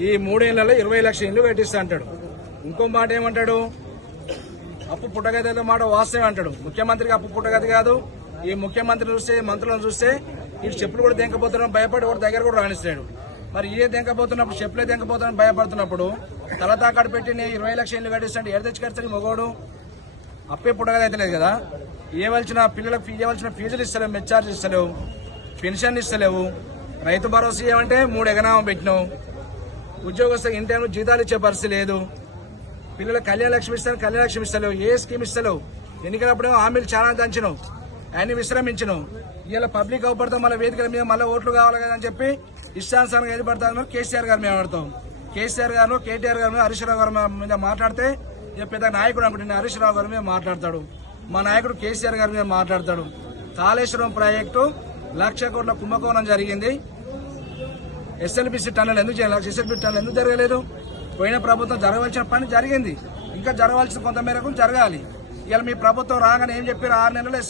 ఈ 3 ఏళ్లలో 20 లక్షల ఇల్లు కట్టిస్తా అంటాడు. ఇంకో మాట ఏమంటాడు, అప్పు పుట్టగది మాట వాస్తవం అంటాడు. ముఖ్యమంత్రికి అప్పు పుట్టగది కాదు. ఈ ముఖ్యమంత్రి చూస్తే, మంత్రులను చూస్తే ఇటు చెప్పులు కూడా దెంకపోతున్నాడు, భయపడి కూడా దగ్గర కూడా రాణిస్తాడు. మరి ఇదే దెంకపోతున్నప్పుడు, చెప్పులే దెంకపోతున్నా భయపడుతున్నప్పుడు తల తాకాడు పెట్టి నేను 20 లక్షల ఇల్లు కట్టిస్తాడు. ఏడు తెచ్చి కడతాడు మొగోడు? అప్పే పుట్టగది అయితే లేదు కదా. ఇవ్వాల్సిన పిల్లలకు ఇవ్వాల్సిన ఫీజులు ఇస్తలేవు, మెచ్చార్జ్ ఇస్తలేవు, పెన్షన్ ఇస్తలేవు. రైతు భరోసా ఏమంటే 3 ఎకరాలు పెట్టినావు. ఉద్యోగస్తులకు ఇన్ టైంలో జీతాలు ఇచ్చే పరిస్థితి లేదు. పిల్లలకు కళ్యాణ లక్ష్మి ఇస్తాను, కళ్యాణ లక్ష్మి ఇస్తలేవు. ఏ స్కీమ్ ఇస్తలేవు. ఎన్నికలప్పుడేమో హామీలు చాలా దంచినావు, అన్ని విశ్రమించినావు. ఇలా పబ్లిక్ అవపడతాం, మళ్ళీ వేదికల మీద మళ్ళీ ఓట్లు కావాలి కదా అని చెప్పి ఇష్టానుసారంగా ఏది పడతాను. కేసీఆర్ గారు మేము ఆడతాం. కేసీఆర్ గారు, కేటీఆర్ గారు, హరీష్ రావు గారు మీద మాట్లాడితే పెద్ద నాయకుడు అనుకుంటే హరీష్ రావు గారి మీద మాట్లాడతాడు. మా నాయకుడు కేసీఆర్ గారి మీద మాట్లాడతాడు. కాళేశ్వరం ప్రాజెక్టు 1,00,000 కోట్ల కుంభకోణం జరిగింది. ఎస్ఎల్బిసి టన్నెల్ ఎందుకు చేయాలి? ఎస్ఎల్బిసి టన్నెల్ ఎందుకు జరగలేదు? పోయిన ప్రభుత్వం జరగవలసిన పని జరిగింది, ఇంకా జరగవలసిన కొంత మేరకు జరగాలి. ఇవాళ మీ ప్రభుత్వం రాగానే ఏం చెప్పారు? 6 నెలలు